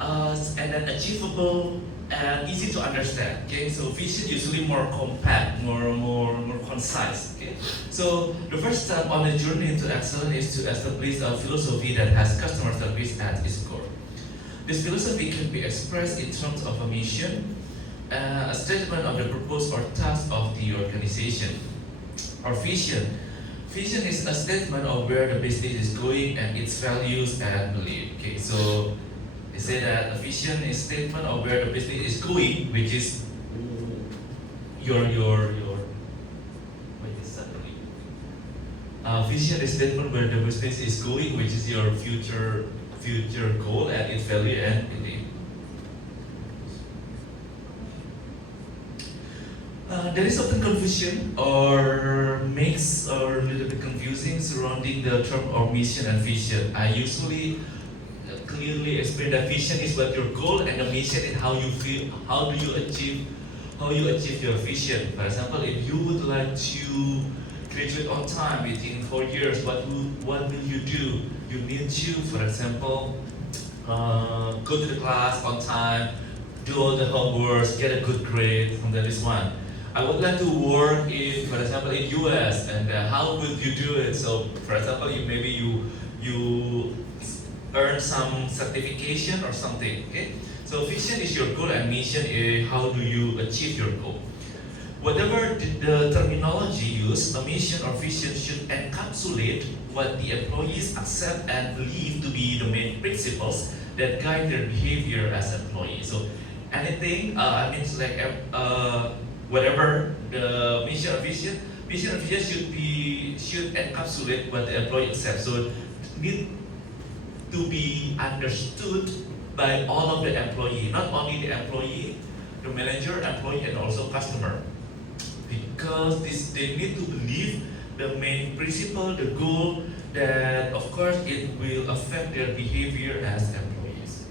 and then achievable and easy to understand. Okay, so vision usually more compact, more concise. Okay, so the first step on the journey to excellence is to establish a philosophy that has customer service at its core. This philosophy can be expressed in terms of a mission, a statement of the purpose or task of the organization, or vision. Vision is a statement of where the business is going and its values and belief. Okay, so they say that a vision is a statement of where the business is going, which is your wait a second. Vision is a statement where the business is going, which is your future goal and its value and belief. There is often confusion or mix or a little bit confusing surrounding the term or mission and vision. I usually clearly explain that vision is what your goal and the mission is how you feel, how you achieve your vision. For example, if you would like to graduate on time within 4 years, what will you do? You need to, for example, go to the class on time, do all the homework, get a good grade. From that is one. I would like to work in, for example, in US, and how would you do it? So, for example, you earn some certification or something. Okay. So vision is your goal, and mission is how do you achieve your goal. Whatever the terminology used, a mission or vision should encapsulate what the employees accept and believe to be the main principles that guide their behavior as employees. So anything, I mean, like whatever the mission or vision should encapsulate what the employee accepts. So need to be understood by all of the employee, not only the employee, the manager, employee, and also customer, because they need to believe the main principle, the goal, that of course it will affect their behavior as employees.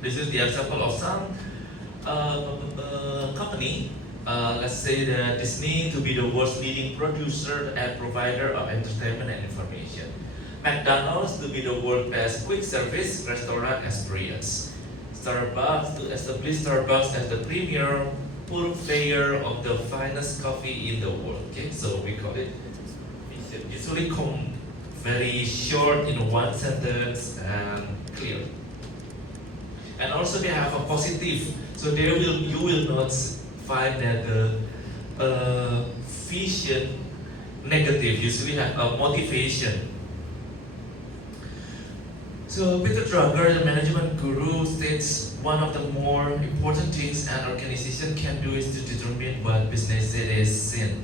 This is the example of some company. Let's say that Disney to be the world's leading producer and provider of entertainment and information. McDonald's to be the world's best quick service restaurant experience. Starbucks to establish Starbucks as the premier purveyor of the finest coffee in the world. Okay, so we call it vision. Usually very short in one sentence and clear. And also they have a positive. So you will not find that the vision negative. Usually have a motivation. So Peter Drucker, the management guru, states one of the more important things an organization can do is to determine what business it is in.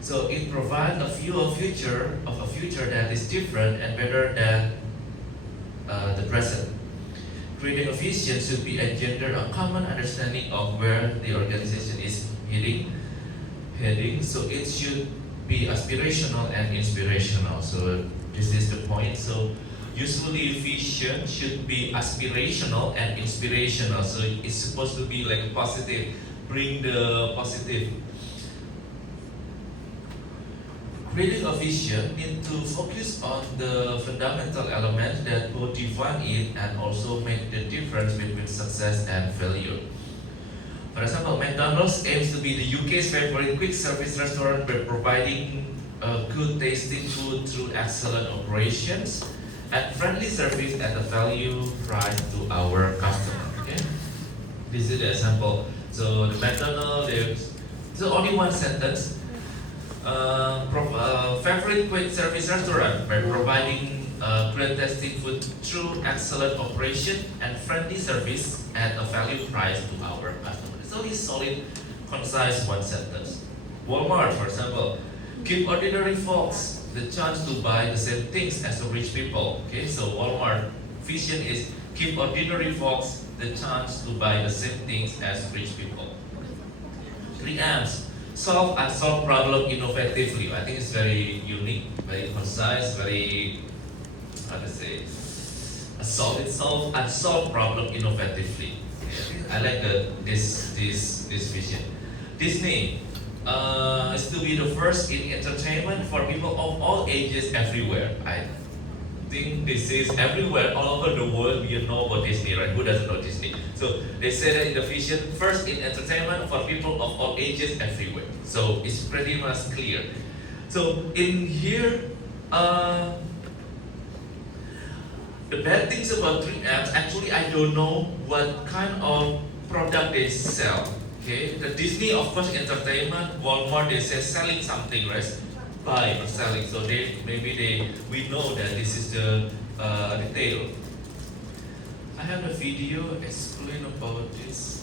So it provides a future that is different and better than the present. Creating a vision should be engender a common understanding of where the organization is heading. So it should be aspirational and inspirational. So this is the point. So usually vision should be aspirational and inspirational. So it's supposed to be like positive, bring the positive. Creating a vision need to focus on the fundamental elements that both define it and also make the difference between success and failure. For example, McDonald's aims to be the UK's favorite quick service restaurant by providing good tasting food through excellent operations and friendly service at a value price to our customer. Okay, this is the example. So the McDonald's, so only one sentence. Favorite quick service restaurant by providing great tasting food through excellent operation and friendly service at a value price to our customers. So it's solid, concise one sentence. Walmart, for example, give ordinary folks the chance to buy the same things as the rich people. Okay, so Walmart vision is give ordinary folks the chance to buy the same things as rich people. 3Ms, solve unsolved problem innovatively. I think it's very unique, very concise, very, how to say, solve unsolved problem innovatively. Okay, I like this vision. Disney is to be the first in entertainment for people of all ages everywhere. think this is everywhere, all over the world. You know about Disney, right? Who doesn't know Disney? So they say that in the vision, first in entertainment for people of all ages everywhere. So it's pretty much clear. So in here, the bad things about 3Ms, actually I don't know what kind of product they sell. Okay, the Disney, of course, entertainment. Walmart, they say selling something, right? Buying or selling. So we know that this is the retail. I have a video explain about this.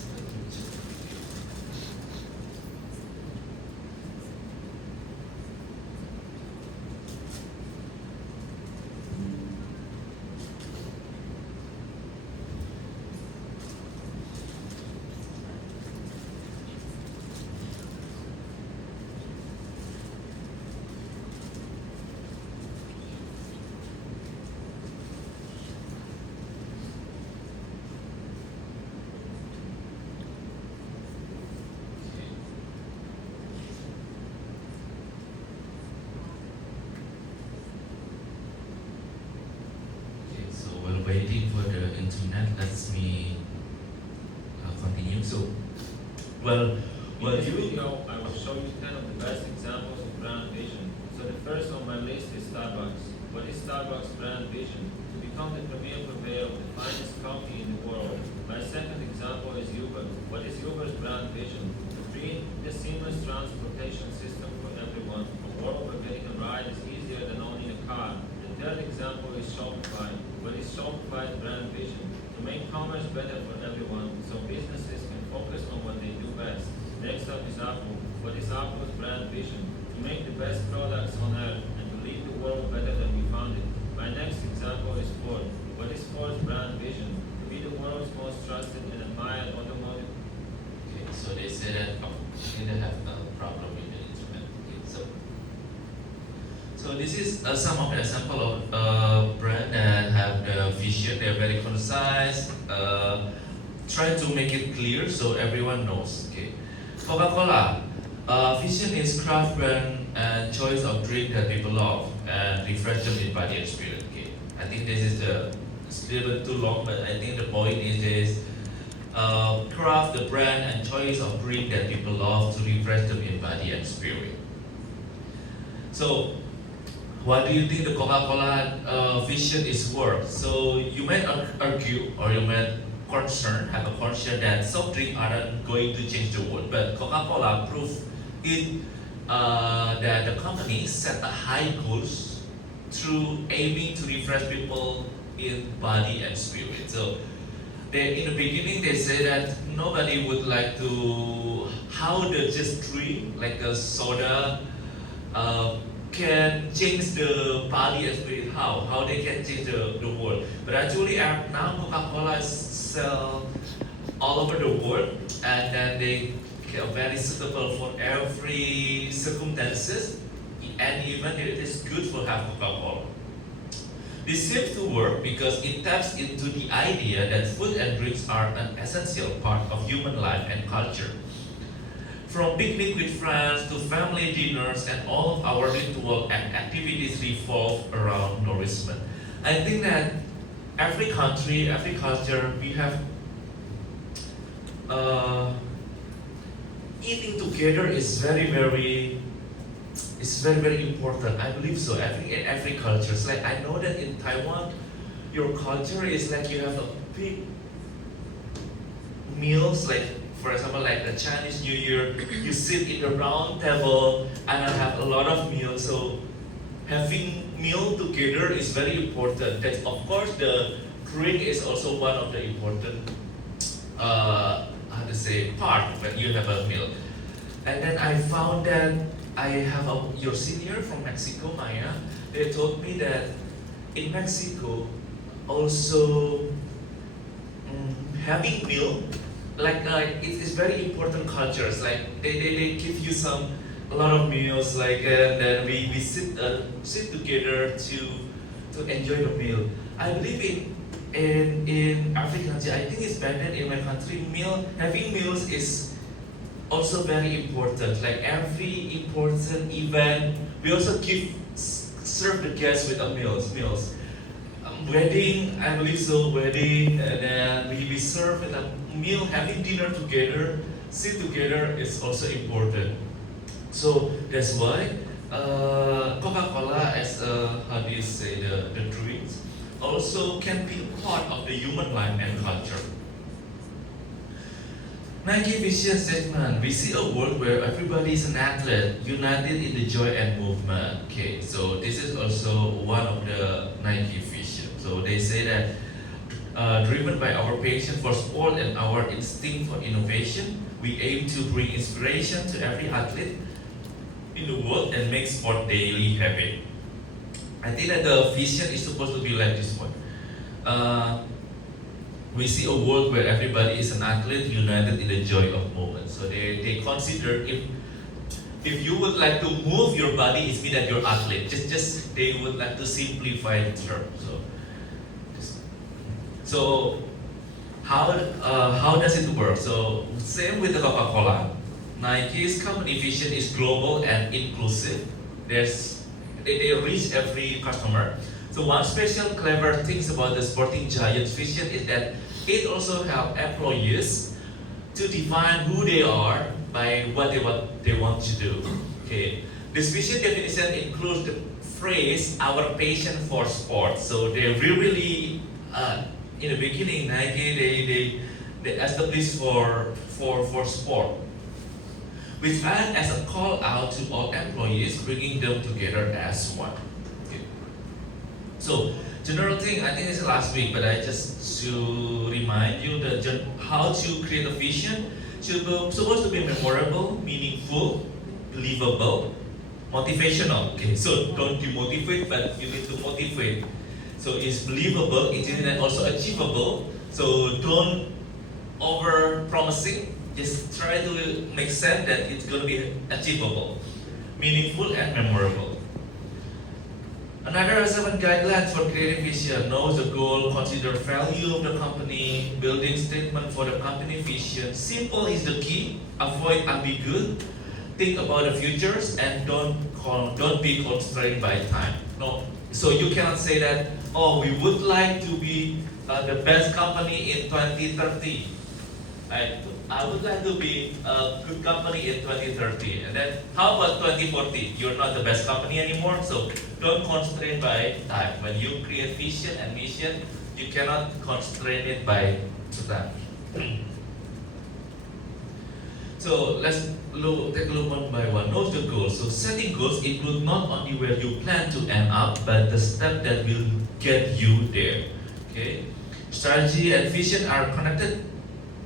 Okay, so while waiting for the internet, let me continue. So, well, In this video, I will show you 10 of the best examples of brand vision. So the first on my list is Starbucks. What is Starbucks' brand vision? To become the premier purveyor of the finest coffee in the world. My second example is Uber. What is Uber's brand vision? To create a seamless transportation system for everyone. A world where getting a ride is easier than owning a car. The third example is Shopify. What is Shopify's brand vision? To make commerce better for everyone, so businesses can focus on what they do best. Next up is Apple. What is Apple's brand vision? To make the best products on earth and to leave the world better than we found it. My next example is Ford. What is Ford's brand vision? To be the world's most trusted and admired automotive. okay, so they say that they have a problem with the internet. Okay, so this is some of the example of brand that have the vision. They're very concise. Try to make it clear so everyone knows. Okay, Coca-Cola. Vision is craft brand and choice of drink that people love and refresh them in body and spirit. Okay, I think this is it's a little bit too long, but I think the point is this. Craft the brand and choice of drink that people love to refresh them in body and spirit. So, what do you think the Coca-Cola vision is worth? So you might argue or you might have a concern that soft drink aren't going to change the world, but Coca-Cola proved it that the company set a high goals through aiming to refresh people in body and spirit. So in the beginning they say that nobody would like to how the just drink like a soda can change the body and spirit, how they can change the world. But actually now Coca-Cola is sell all over the world and then they are very suitable for every circumstances and even it is good for have Coca-Cola. This seems to work because it taps into the idea that food and drinks are an essential part of human life and culture. From picnic with friends to family dinners and all of our ritual and activities revolve around nourishment. I think that every country, every culture, we have eating together is very important. I believe so. In every culture, it's like I know that in Taiwan, your culture is like you have a big meals, like for example, like the Chinese New Year, you sit in the round table and I have a lot of meals. So having meal together is very important. That of course the drink is also one of the important how to say part when you have a meal. And then I found that I have your senior from Mexico, Maya. They told me that in Mexico also having meal like it is very important cultures. Like they give you a lot of meals like and then we sit together to enjoy the meal. I believe in African country, I think it's better in my country. Having meals is also very important. Like every important event, we also serve the guests with a meals. wedding, I believe so, wedding, and then we serve with a meal, having dinner together, sit together is also important. So that's why Coca-Cola as a, how do you say, the drinks also can be part of the human life and culture. Nike vision statement. We see a world where everybody is an athlete, united in the joy and movement. Okay, so this is also one of the Nike vision. So they say that driven by our passion for sport and our instinct for innovation, we aim to bring inspiration to every athlete in the world and make sport daily habit. I think that the vision is supposed to be like this one. We see a world where everybody is an athlete united in the joy of moment. So they consider if you would like to move your body, it means that you're athlete. Just they would like to simplify the term. So how does it work? So same with the Coca-Cola. Nike's company vision is global and inclusive. They reach every customer. So one special clever things about the Sporting Giants vision is that it also helps employees to define who they are by what they want to do. Okay. This vision definition includes the phrase "our passion for sport." So they really in the beginning Nike they established for sport, which act as a call out to all employees, bringing them together as one. Okay. So, general thing, I think it's last week, but I just to remind you that how to create a vision supposed to be memorable, meaningful, believable, motivational. Okay, so don't demotivate, but you need to motivate. So it's believable, it is also achievable. So don't over promising. Just try to make sense that it's going to be achievable, meaningful, and memorable. Another 7 guidelines for creating vision: know the goal, consider value of the company, building statement for the company vision. Simple is the key. Avoid ambiguous. Think about the futures and don't be constrained by time. No, so you cannot say that, oh, we would like to be the best company in 2030. I would like to be a good company in 2030. And then how about 2040? You're not the best company anymore, so don't constrain by time. When you create vision and mission, you cannot constrain it by time. So let's take a look one by one. Know the goals. So setting goals include not only where you plan to end up, but the step that will get you there. Okay. Strategy and vision are connected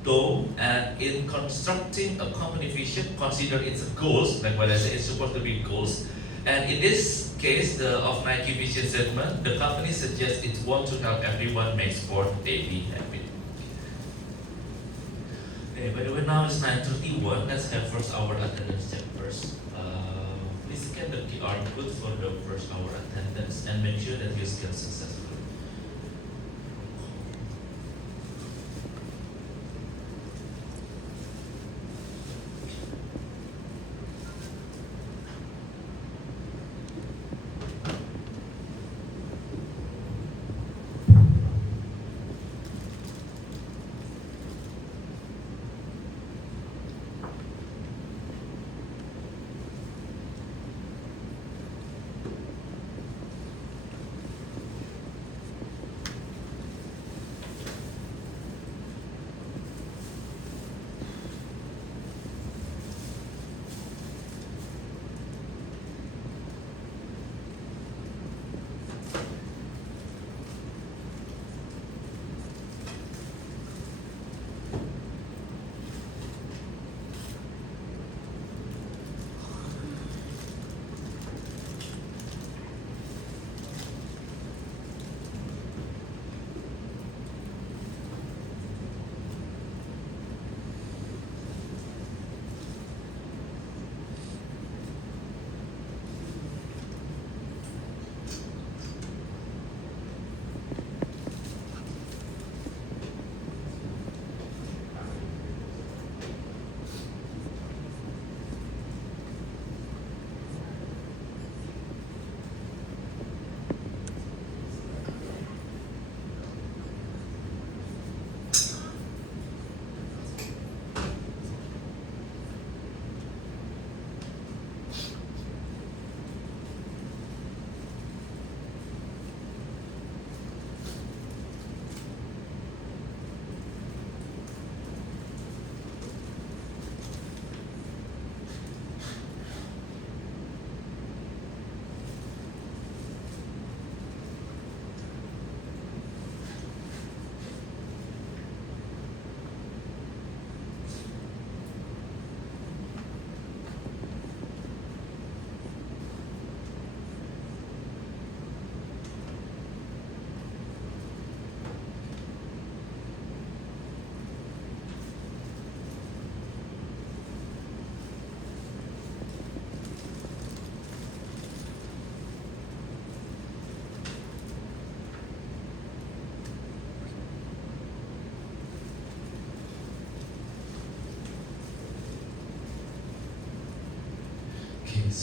though, and in constructing a company vision, consider its goals, like what I said, it's supposed to be goals. And in this case, of Nike vision statement, the company suggests it wants to help everyone make sport daily habit. Okay, by the way, now it's 9:31. Let's have first hour attendance check first. Please scan the QR code for the first hour attendance and make sure that you scan successfully.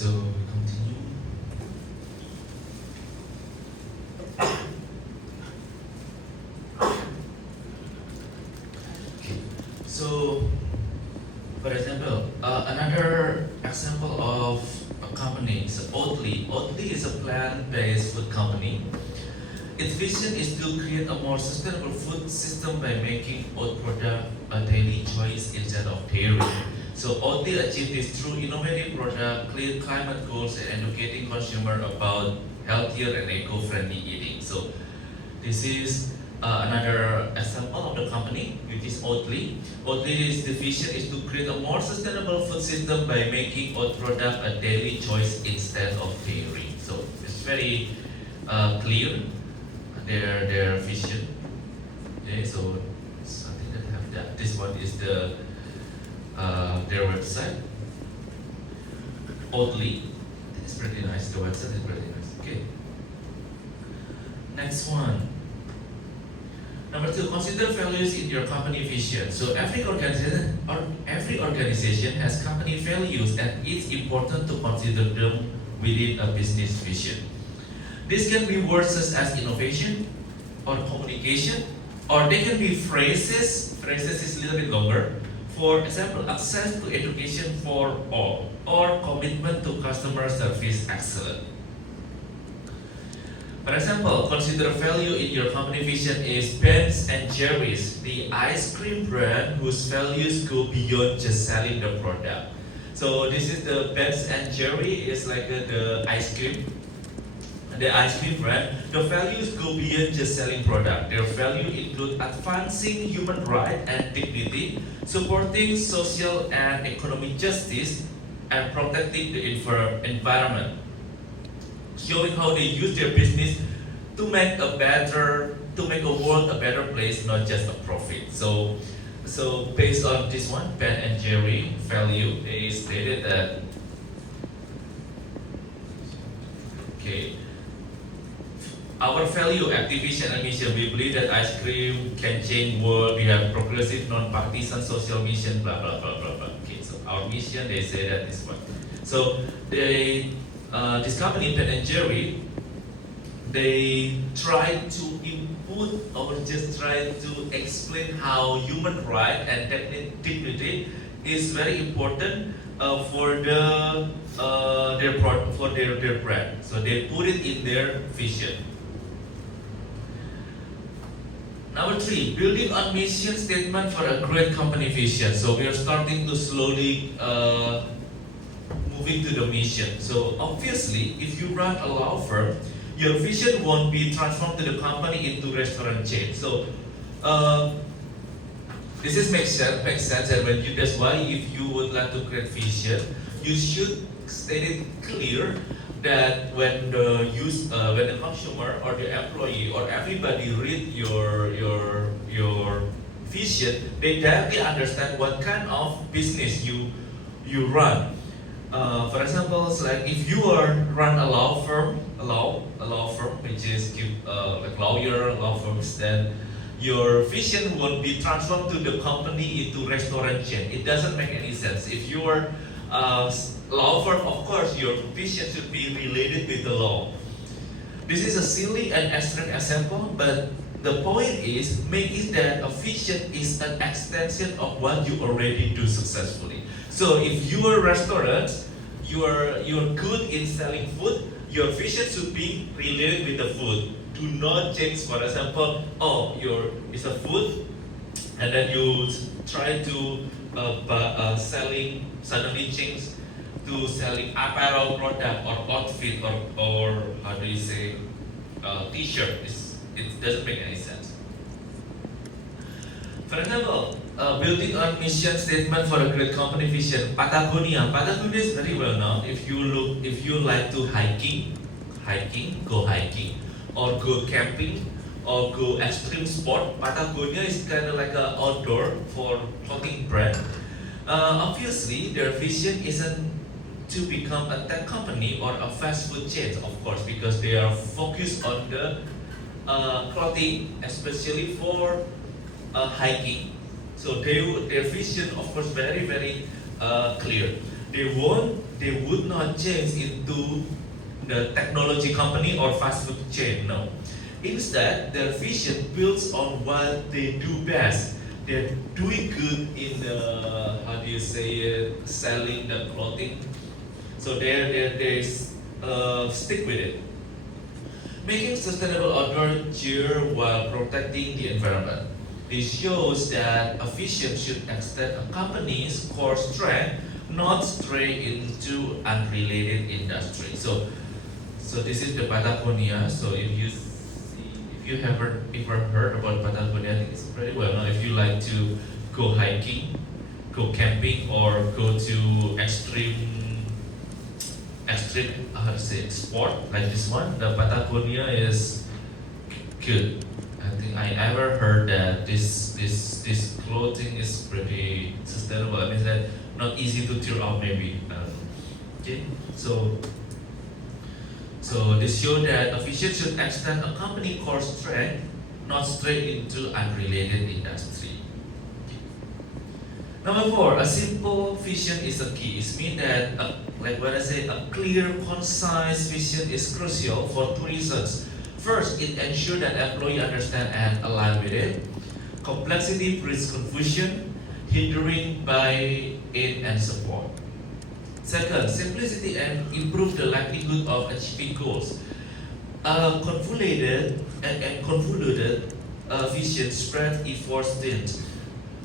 So we continue. Okay. So, for example, another example of a company is Oatly. Oatly is a plant-based food company. Its vision is to create a more sustainable food system by making oat product a daily choice instead of dairy. So Oatly achieved this through innovative product, clear climate goals, and educating consumer about healthier and eco-friendly eating. So this is another example of the company, which is Oatly. Oatly's vision is to create a more sustainable food system by making oat product a daily choice instead of dairy. So it's very clear their vision. Okay, so something that have that. This one is their website. Oatly. It's pretty nice. The website is pretty nice. Okay. Next one. Number two, consider values in your company vision. So every organization has company values, and it's important to consider them within a business vision. This can be words such as innovation or communication, or they can be phrases. Phrases is a little bit longer. For example, access to education for all, or commitment to customer service excellence. For example, consider value in your company vision is Ben and Jerry's, the ice cream brand whose values go beyond just selling the product. So this is the Ben and Jerry is like the ice cream. The ice cream brand, the values go beyond just selling product. Their value include advancing human rights and dignity, supporting social and economic justice, and protecting the environment. Showing how they use their business to make a world a better place, not just a profit. So based on this one, Ben and Jerry value, they stated that okay. Our value, activation, and mission. We believe that ice cream can change world. We have progressive, non-partisan social mission. Blah blah blah blah blah. Okay, so our mission, they say that this one. So this company, Ben and Jerry, they try to input or just try to explain how human right and dignity is very important for their brand. So they put it in their vision. Number three, building on mission statement for a great company vision. So we are starting to slowly moving to the mission. So obviously, if you run a law firm, your vision won't be transformed to the company into restaurant chain. So this is makes sense, and when you that's why if you would like to create vision, you should state it clear that when the consumer or the employee or everybody read your vision, they directly understand what kind of business you run. For example, it's like if you run a law firm, which is like lawyer law firms, then your vision would be transformed to the company into restaurant chain. It doesn't make any sense. If you are law firm, of course, your vision should be related with the law. This is a silly and abstract example, but the point is, make it that a vision is an extension of what you already do successfully. So if you are restaurants, you're good in selling food, your vision should be related with the food. Do not change, for example, it's a food, and then you try to selling suddenly change to selling apparel product or outfit or how do you say t-shirt. It doesn't make any sense. For example, building on mission statement for a great company vision. Patagonia is very well known. If you like to go hiking, or go camping, or go extreme sport, Patagonia is kind of like an outdoor for clothing brand. Obviously, their vision isn't to become a tech company or a fast food chain, of course, because they are focused on the clothing, especially for hiking. So their vision, of course, very clear. they would not change into the technology company or fast food chain. No. Instead, their vision builds on what they do best. They're doing good in the, how do you say it, selling the clothing. So they stick with it. Making sustainable outdoor gear while protecting the environment. This shows that a vision should extend a company's core strength, not stray into unrelated industry. So this is the Patagonia. So if you ever heard about Patagonia, I think it's pretty well known. If you like to go hiking, go camping, or go to extreme how to say sport like this one, the Patagonia is good. I think I ever heard that this clothing is pretty sustainable. I mean that not easy to tear out maybe. Okay, so this show that a vision should extend a company core strength, not straight into unrelated industry. Number 4, a simple vision is a key. It means that, like what I said, a clear, concise vision is crucial for 2 reasons. First, it ensures that employees understand and align with it. Complexity breeds confusion, hindering buy-in and support. Second, simplicity and improve the likelihood of achieving goals. Convoluted vision spread efforts thin,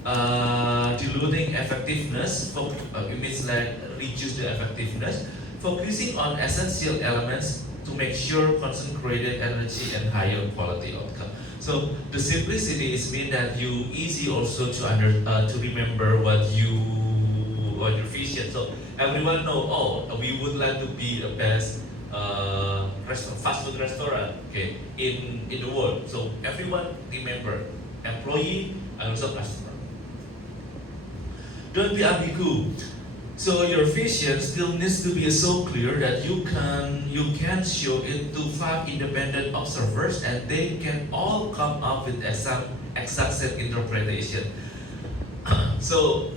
diluting effectiveness. It means like reduce the effectiveness. Focusing on essential elements to make sure concentrated energy and higher quality outcome. So the simplicity is mean that you easy also to remember what your vision. So everyone know, oh, we would like to be the best fast food restaurant, okay, in the world. So everyone remember, employee and also customer. Don't be ambiguous. So your vision still needs to be so clear that you can show it to 5 independent observers and they can all come up with exact same interpretation. So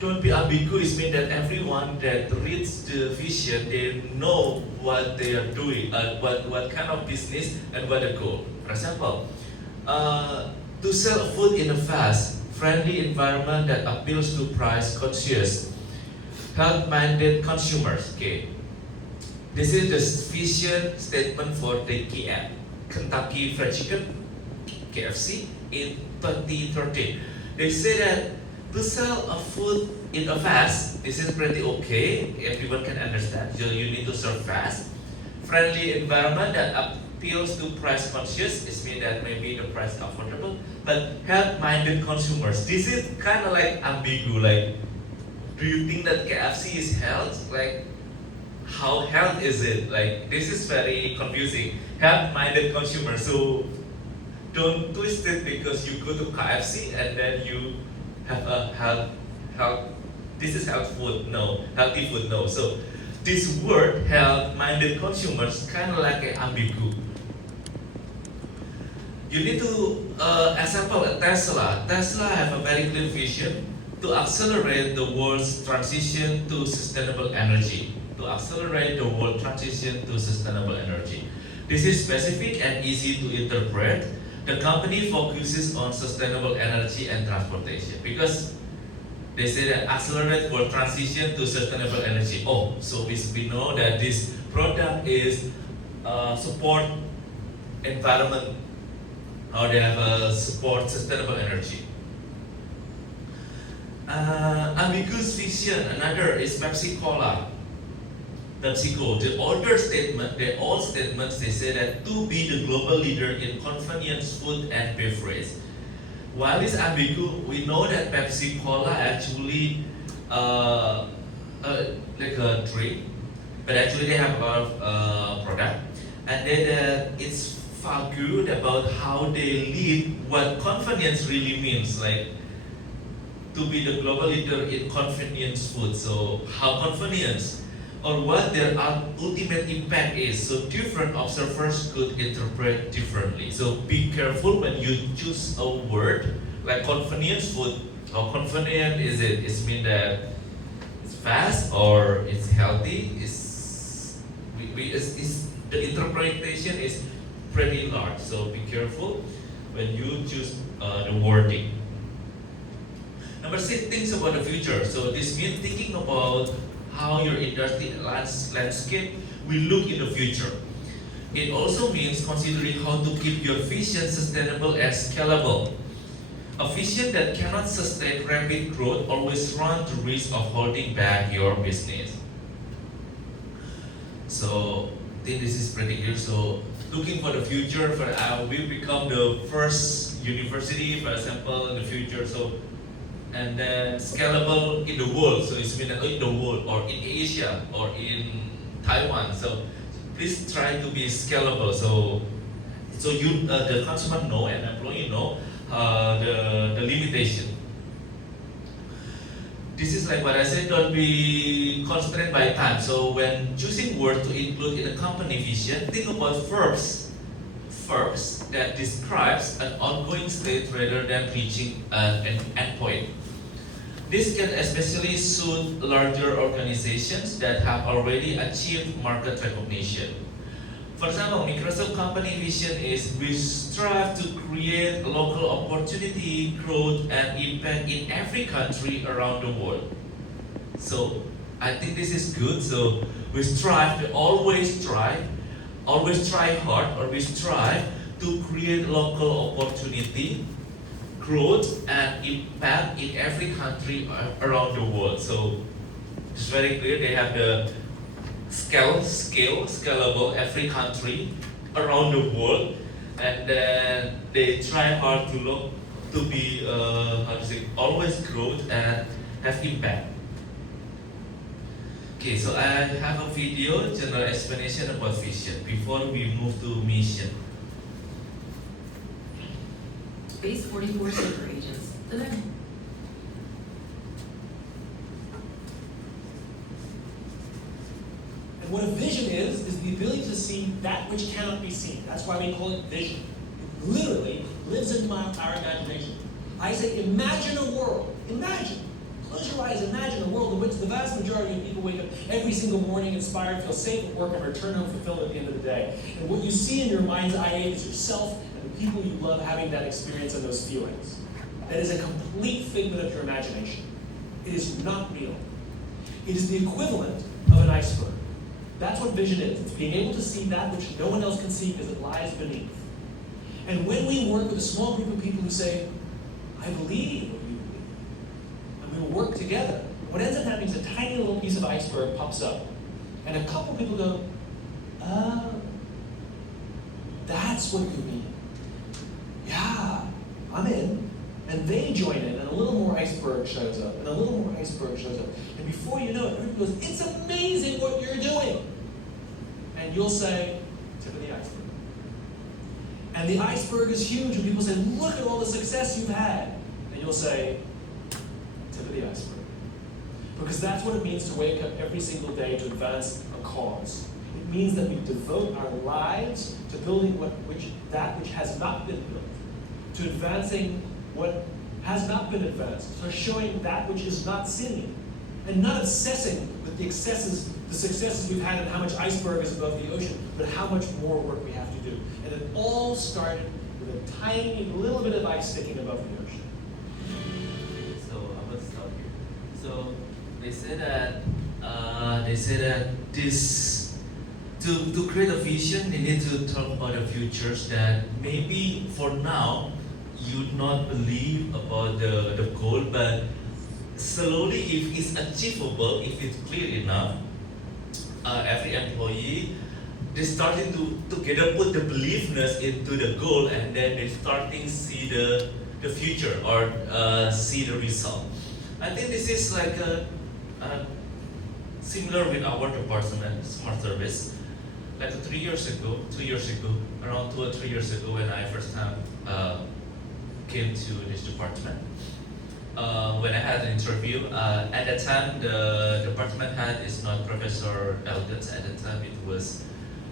don't be ambiguous means that everyone that reads the vision, they know what they are doing, what kind of business and what the goal. For example, to sell food in a fast, friendly environment that appeals to price conscious, health-minded consumers. Okay, this is the vision statement for the KF, Kentucky Fried Chicken, KFC, in 2013. They say that to sell a food in a fast, this is pretty okay. Everyone can understand. So you need to serve fast. Friendly environment that appeals to price conscious. It means that maybe the price is affordable. But health-minded consumers. This is kind of like ambiguous. Like, do you think that KFC is health? Like, how health is it? Like, this is very confusing. Health-minded consumers. So don't twist it because you go to KFC and then you have a health. This is health food. No, healthy food. No. So this word health-minded consumers kind of like an ambiguous. You need to example Tesla. Tesla have a very clear vision to accelerate the world's transition to sustainable energy. To accelerate the world transition to sustainable energy. This is specific and easy to interpret. The company focuses on sustainable energy and transportation because they say that accelerate world transition to sustainable energy. Oh, so we know that this product is support environment, or they have a support sustainable energy. Ambiguous vision, another is Pepsi Cola. PepsiCo, the older statement, the old statements, they say that to be the global leader in convenience food and beverage. While it's ambiguous, we know that Pepsi Cola actually like a drink, but actually they have a lot of product, and then it's vague about how they lead what convenience really means, like to be the global leader in convenience food. So how convenience? Or what their ultimate impact is. So different observers could interpret differently. So be careful when you choose a word like convenience food. How convenient is it? It means that it's fast or it's healthy. The interpretation is pretty large. So be careful when you choose the wording. Number 6, things about the future. So this means thinking about how your industry landscape will look in the future. It also means considering how to keep your vision sustainable and scalable. A vision that cannot sustain rapid growth always runs the risk of holding back your business. So I think this is pretty clear. So looking for the future, we become the first university, for example, in the future. So and then scalable in the world. So it's mean that in the world or in Asia or in Taiwan. So please try to be scalable. So you the consumer know and employee know the limitation. This is like what I said, don't be constrained by time. So when choosing word to include in a company vision, think about verbs that describes an ongoing state rather than reaching an endpoint. This can especially suit larger organizations that have already achieved market recognition. For example, Microsoft company vision is we strive to create local opportunity, growth, and impact in every country around the world. So I think this is good. So we strive to always try hard, or we strive to create local opportunity, growth, and impact in every country around the world. So it's very clear they have the scalable every country around the world, and then they try hard to look to be always growth and have impact. Okay, so I have a video general explanation about vision before we move to mission. Base 44 super agents. The next. And what a vision is the ability to see that which cannot be seen. That's why we call it vision. It literally lives in our imagination. I say, imagine a world. Imagine. Close your eyes, imagine a world in which the vast majority of people wake up every single morning inspired, feel safe at work, and return home fulfilled at the end of the day. And what you see in your mind's eye is yourself and the people you love having that experience and those feelings. That is a complete figment of your imagination. It is not real. It is the equivalent of an iceberg. That's what vision is. It's being able to see that which no one else can see because it lies beneath. And when we work with a small group of people who say, I believe what you believe, and we will work together, what ends up happening is a tiny little piece of iceberg pops up. And a couple people go, oh, that's what you mean. Yeah, I'm in. And they join in, and a little more iceberg shows up, and a little more iceberg shows up. And before you know it, everybody goes, it's amazing what you're doing. And you'll say, tip of the iceberg. And the iceberg is huge, and people say, look at all the success you've had. And you'll say, tip of the iceberg. Because that's what it means to wake up every single day to advance a cause. It means that we devote our lives to building that which has not been built, to advancing what has not been advanced, so showing that which is not seen, and not obsessing with the successes we've had and how much iceberg is above the ocean, but how much more work we have to do. And it all started with a tiny little bit of ice sticking above the ocean. So I will stop here. So they say that this to create a vision, they need to talk about the futures that maybe for now you not believe about the goal, but slowly, if it's achievable, if it's clear enough, every employee, they starting to together put the beliefness into the goal, and then they starting see the future or see the result. I think this is like a similar with our department, Smart Service. Like 2 years ago, around 2 or 3 years ago, when I first time came to this department. When I had an interview, at that time the department head is not Professor Elgins. At that time it was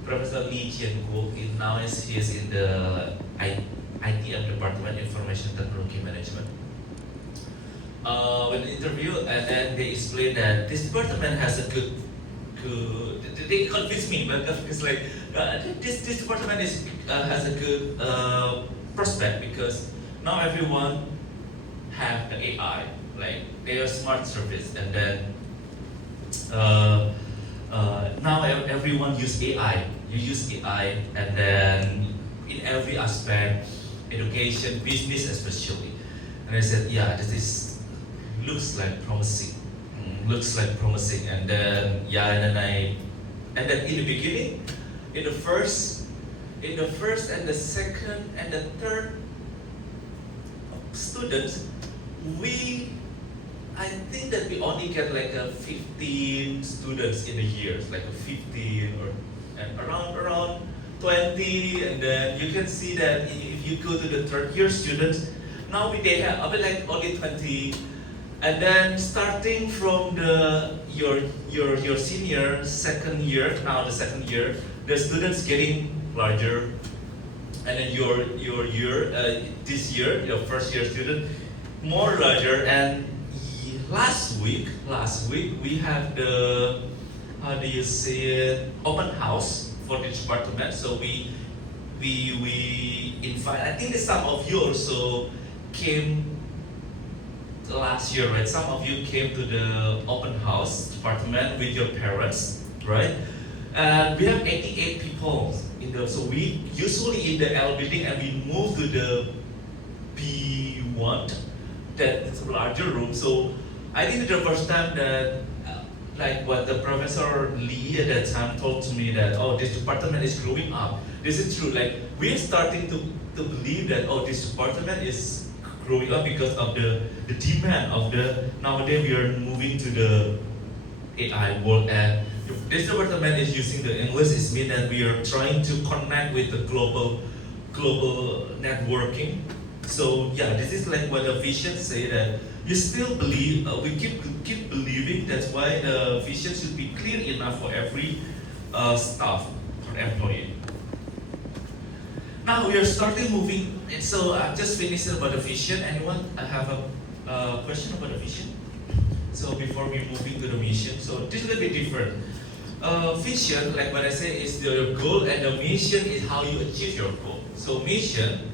Professor Lee Jian-Guo. Now he is in the ITM department, Information Technology Management. when interview, and then they explain that this department has a good. They convince me, but it's like this department has a good prospect because now everyone have the AI, like they are smart service, and then now everyone use AI. You use AI, and then in every aspect, education, business especially. And I said, yeah, this is looks like promising. Looks like promising, and then yeah, and then in the beginning, in the first and the second and the third students, I think that we only get like a 15 students in a year, like a 15 or and around 20, and then you can see that if you go to the third year students, now they have a bit like only 20, and then starting from your senior second year, now the second year, the students getting larger, and then your year this year, your first year student more larger, and last week we have the, how do you say it, open house for the department. So we invite, I think that some of you also came last year, right? Some of you came to the open house department with your parents, right? And we have 88 people in the, so we usually in the L building, and we move to the B1, that is a larger room. So I think the first time that, like what the Professor Lee at that time told to me that, oh, this department is growing up. This is true. Like we're starting to believe that, oh, this department is growing up because of the demand of the, nowadays we are moving to the AI world, and this department is using the English. It means that we are trying to connect with the global networking. So yeah, this is like what the vision say, that you still believe, we keep believing. That's why the vision should be clear enough for every staff or employee. Now we are starting moving, and so I just finished about the vision. Anyone have a question about the vision? So before we moving to the mission, so this is a bit different. Vision, like what I say, is the goal, and the mission is how you achieve your goal. So mission,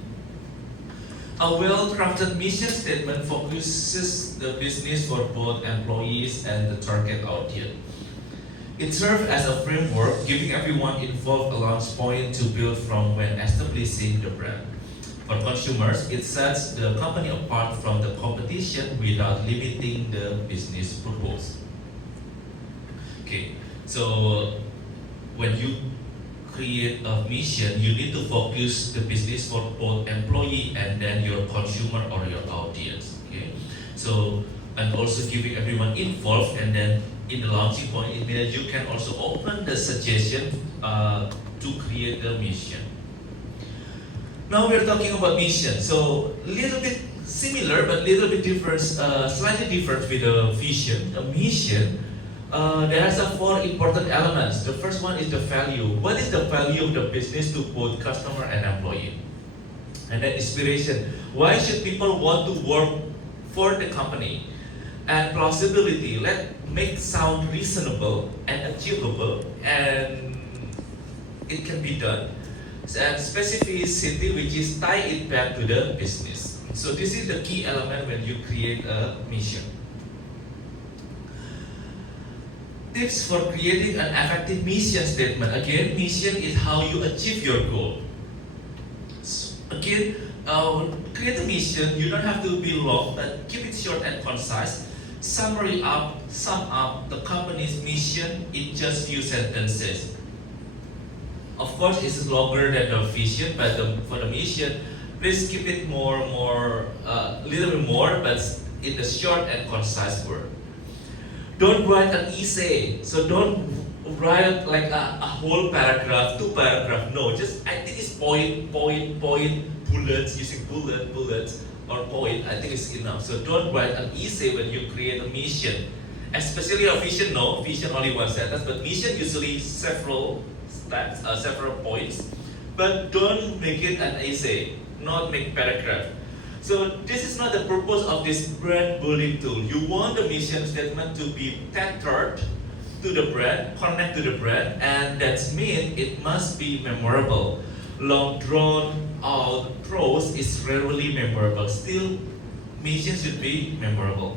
a well-crafted mission statement focuses the business for both employees and the target audience. It serves as a framework, giving everyone involved a launch point to build from when establishing the brand. For consumers, it sets the company apart from the competition without limiting the business purpose. Okay, so when you create a mission, you need to focus the business for both employee and then your consumer or your audience. Okay, so and also giving everyone involved, and then in the launching point, it means you can also open the suggestion to create the mission. Now we're talking about mission, so little bit similar but little bit different, slightly different with the vision. A mission, there are some 4 important elements. The first one is the value. What is the value of the business to both customer and employee? And then inspiration. Why should people want to work for the company? And plausibility. Let make sound reasonable and achievable, and it can be done. And specificity, which is tie it back to the business. So this is the key element when you create a mission. Tips for creating an effective mission statement. Again, mission is how you achieve your goal. Again, create a mission. You don't have to be long, but keep it short and concise. Sum up the company's mission in just few sentences. Of course, it's longer than the vision, but for the mission, please keep it little bit more, but in the short and concise word. Don't write an essay. So don't write like a whole paragraph, 2 paragraphs. No, just I think it's point, bullets, using bullets or point. I think it's enough. So don't write an essay when you create a mission. Especially a vision, no, vision only 1 sentence, but mission usually several steps, several points. But don't make it an essay, not make paragraph. So this is not the purpose of this brand building tool. You want the mission statement to be tethered to the brand, connect to the brand, and that means it must be memorable. Long drawn out prose is rarely memorable. Still, mission should be memorable.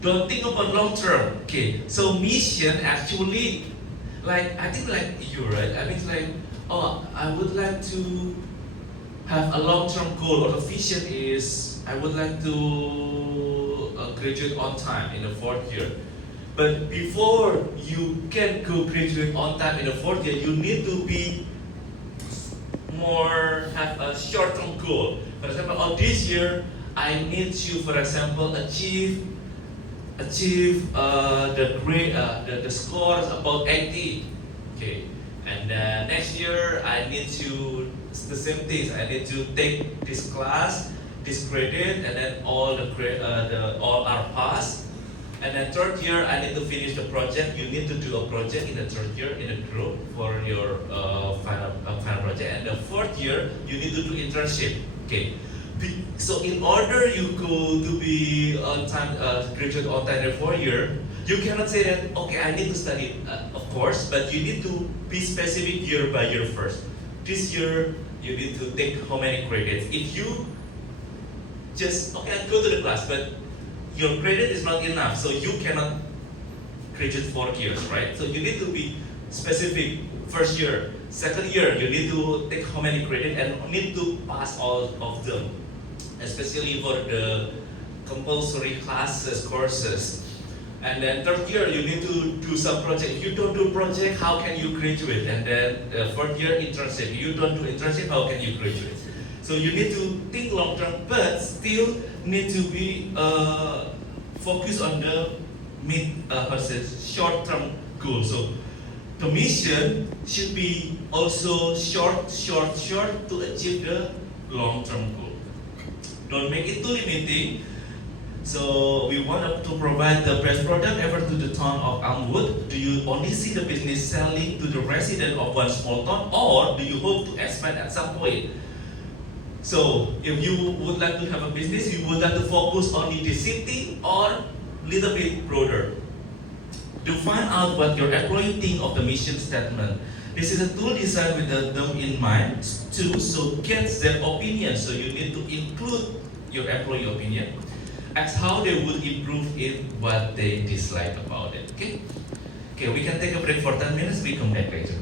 Don't think about long term. Okay, so mission actually, like I think like you, right? I mean like, oh, I would like to have a long-term goal or the vision is I would like to graduate on time in the 4th year. But before you can go graduate on time in the 4th year, you need to be more have a short-term goal. For example, oh, this year I need to, for example, achieve the grade, the scores about 80. Okay, and next year I need to the same things. I need to take this class, this credit, and then all all are passed. And then 3rd year I need to finish the project. You need to do a project in the 3rd year in a group for your final project. And the 4th year you need to do internship. Okay. So in order you go to be on time, graduate on time in the 4th year, you cannot say that, okay, I need to study, of course, but you need to be specific year by year first. This year, you need to take how many credits. If you just, okay, I go to the class, but your credit is not enough, so you cannot graduate 4 years, right? So you need to be specific. First year, 2nd year, you need to take how many credits and need to pass all of them, especially for the compulsory classes, courses. And then 3rd year, you need to do some project. If you don't do project, how can you graduate? And then 4th year, internship. If you don't do internship, how can you graduate? So you need to think long term, but still need to be focused on the short term goal. So the mission should be also short to achieve the long term goal. Don't make it too limiting. So we want to provide the best product ever to the town of Elmwood. Do you only see the business selling to the resident of one small town, or do you hope to expand at some point? So if you would like to have a business, you would like to focus only the city or little bit broader. To find out what your employee think of the mission statement, this is a tool designed with them in mind too, so get their opinion. So you need to include your employee opinion. Ask how they would improve it, what they dislike about it. Okay? Okay, we can take a break for 10 minutes. We come back later.